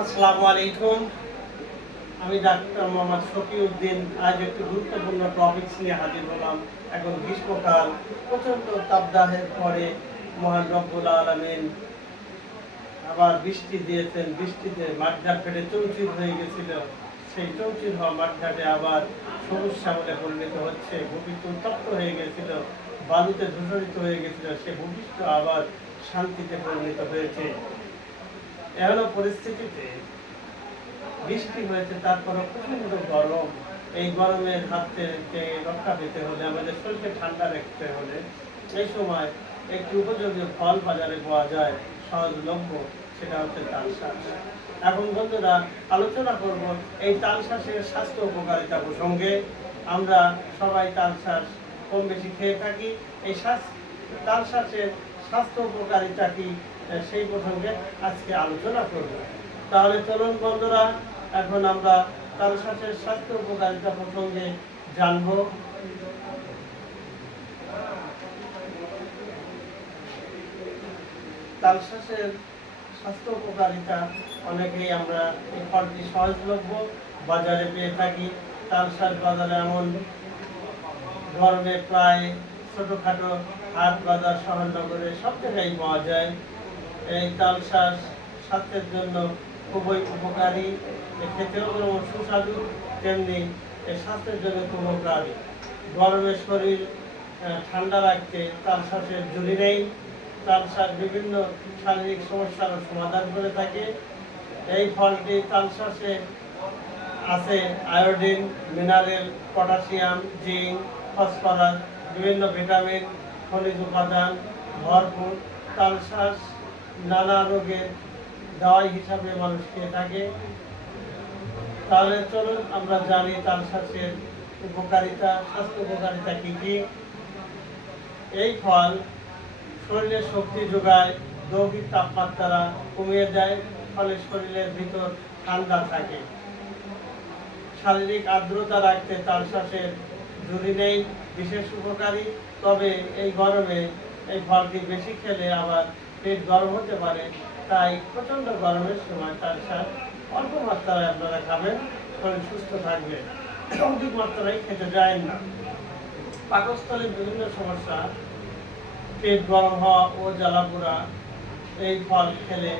আসসালামু আলাইকুম। আমি ডাক্তার মোহাম্মদ শফিউদ্দিন। আজ একটি গুরুত্বপূর্ণ টপিকস নিয়ে হাজির হলাম। এখন গ্রীষ্মকাল। প্রচণ্ড তাপদাহের পরে মহান রব্বুল আলমিন আবার বৃষ্টি দিয়েছেন। বৃষ্টিতে মাঠঘাট ফেটে চৌচির হয়ে গেছিল। সেই চৌচির হওয়া মাঠঘাটে আবার সবুজ শ্যামলে পরিণত হচ্ছে। ভূপৃষ্ঠ উত্তপ্ত হয়ে গেছিল। বালুতে ধূসরিত হয়ে গেছিল। সে ভূপৃষ্ঠ আবার শান্তিতে পরিণত হয়েছে। পরিস্থিতিতে বৃষ্টি হয়েছে তারপরে প্রচণ্ড গরম। এই গরমের হাত থেকে রক্ষা পেতে হলে, আমাদের শরীরকে ঠান্ডা রাখতে হলে এই সময় একটি উপযোগী ফল বাজারে পাওয়া যায়, সহজলভ্য, সেটা হচ্ছে এখন বন্ধুরা, আলোচনা করব এই তাল শাঁসের স্বাস্থ্য উপকারিতা প্রসঙ্গে। আমরা সবাই তাল শাঁস কম বেশি খেয়ে থাকি। এই শ্বাস তাল শাঁসের স্বাস্থ্য উপকারিতা কি সেই প্রসঙ্গে আজকে আলোচনা করব। তাহলে চলুন বন্ধুরা, এখন আমরা তাল শাঁসের স্বাস্থ্য উপকারিতা প্রসঙ্গে জানব। তাল শাঁসের স্বাস্থ্য উপকারিতা অনেকেই আমরা এই ফলটি সহজলভ্য বাজারে পেয়ে থাকি। তাল শাঁস বাজারে এমন গরমে প্রায় ছোটোখাটো হাট বাজার শহরনগরে সব জায়গায় পাওয়া যায়। এই তাল শাঁস স্বাস্থ্যের জন্য খুবই উপকারী খেতেও যেমন সুস্বাদু, তেমনি স্বাস্থ্যের জন্য খুব উপকারী। গরমে শরীর ঠান্ডা রাখতে তাল শাঁসের জুড়ি নেই। তাল শাঁস বিভিন্ন শারীরিক সমস্যারও সমাধান করে থাকে। এই ফলটি তাল শাঁসে আছে iodine, mineral, potassium, zinc, phosphorus, বিভিন্ন ভিটামিন, খনিজ উপাদান, ভরপুর। তালশ্বাস নানা রোগের দাওয়াই হিসাবে মানুষ খেয়ে থাকে। তাহলে চলুন আমরা জানি তালশ্বাসের উপকারিতা, স্বাস্থ্য উপকারিতা কী কী। এই ফল শরীরে শক্তি যোগায় দৈহিক তাপমাত্রা কমিয়ে দেয়, ফলে শরীরের ভিতর ঠান্ডা থাকে। শারীরিক আর্দ্রতা রাখতে তাল শ্বাসের ঝুড়ি নেই, বিশেষ উপকারী। তবে এই গরমে এই ফলটি বেশি খেলে আবার পেট গরম হতে পারে, তাই প্রচণ্ড গরমের সময় শ্বাস অল্প মাত্রায় আপনারা খাবেন সুস্থ থাকবে। অধিক মাত্রায় খেতে যায় না। বিভিন্ন সমস্যা, পেট গরম হওয়া ও জ্বালাপোড়া, এই ফল খেলে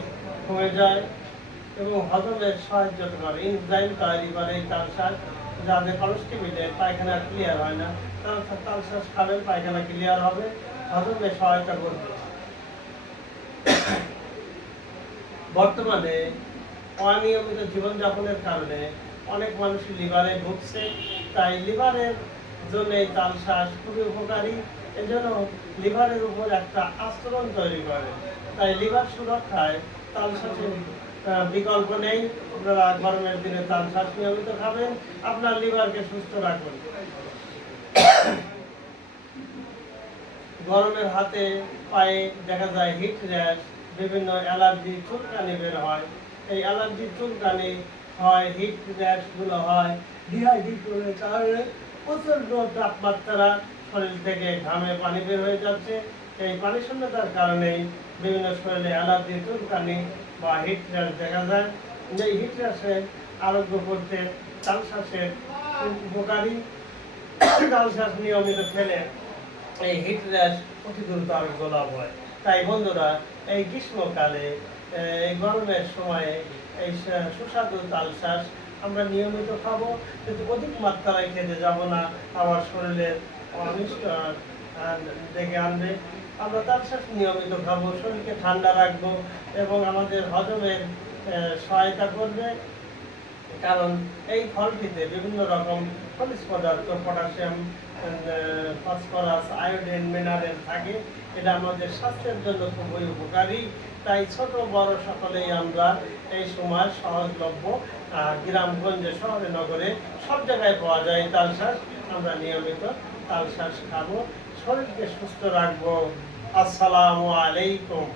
কমে যায় এবং হজমের সাহায্য করে ইনজাইম তৈরি করে এই শাক যাদের কনস্টিবিলে পায়খানা ক্লিয়ার হয় না, তারা শাক খাবেন, পায়খানা ক্লিয়ার হবে, হজমে সহায়তা করবে। বর্তমানে অনিয়মিত জীবনযাপনের কারণে অনেক মানুষ লিভারে ভুগছে। তাই লিভারের জন্য এই তাল শ্বাস খুবই উপকারী। এজন্য লিভারের উপর একটা আস্তরণ তৈরি করে। তাই লিভার সুরক্ষায় তাল শ্বাসের বিকল্প নেই। আপনারা গরমের দিনে তাল শ্বাস নিয়মিত খাবেন। আপনার লিভারকে সুস্থ রাখুন। গরমের হাতে পায়ে দেখা যায় হিট র্যাশ বিভিন্ন অ্যালার্জি চুলকানি বের হয়। এই অ্যালার্জি চুলকানি হয় হিট র্যাশগুলো হয় ডিহাইড্রেশনের কারণে প্রচণ্ড তাপমাত্রা শরীর থেকে ঘামে পানি বের হয়ে যাচ্ছে। এই পানি শূন্যতার কারণেই বিভিন্ন শরীরে অ্যালার্জি চুলকানি বা হিট র্যাশ দেখা যায়। এই হিট র্যাশে আরোগ্য করতে তাল শ্বাসের উপকারী, তাল শ্বাস নিয়মিত খেলে এই হিট র্যাশ অতি দ্রুত আরোগ্য লাভ হয়। তাই বন্ধুরা, এই গ্রীষ্মকালে, এই গরমের সময়ে এই সুস্বাদু তাল শ্বাস আমরা নিয়মিত খাব, কিন্তু অধিক মাত্রায় খেতে যাব না। আবার শরীরের অনিষ্ট ডেকে আনবে। আমরা তাল শ্বাস নিয়মিত খাব, শরীরকে ঠান্ডা রাখব এবং আমাদের হজমের সহায়তা করবে। কারণ এই ফলটিতে বিভিন্ন রকম খনিজ পদার্থ, পটাশিয়াম ফসফরাস আয়োডিন মিনারেল থাকে। এটা আমাদের স্বাস্থ্যের জন্য খুবই উপকারী। তাই ছোট, বড় সকলেই আমরা এই সময় সহজলভ্য গ্রামগঞ্জে শহরে, নগরে সব জায়গায় পাওয়া যায় তাল আমরা নিয়মিত তাল খাব। শরীরকে সুস্থ রাখব। আসসালামু আলাইকুম।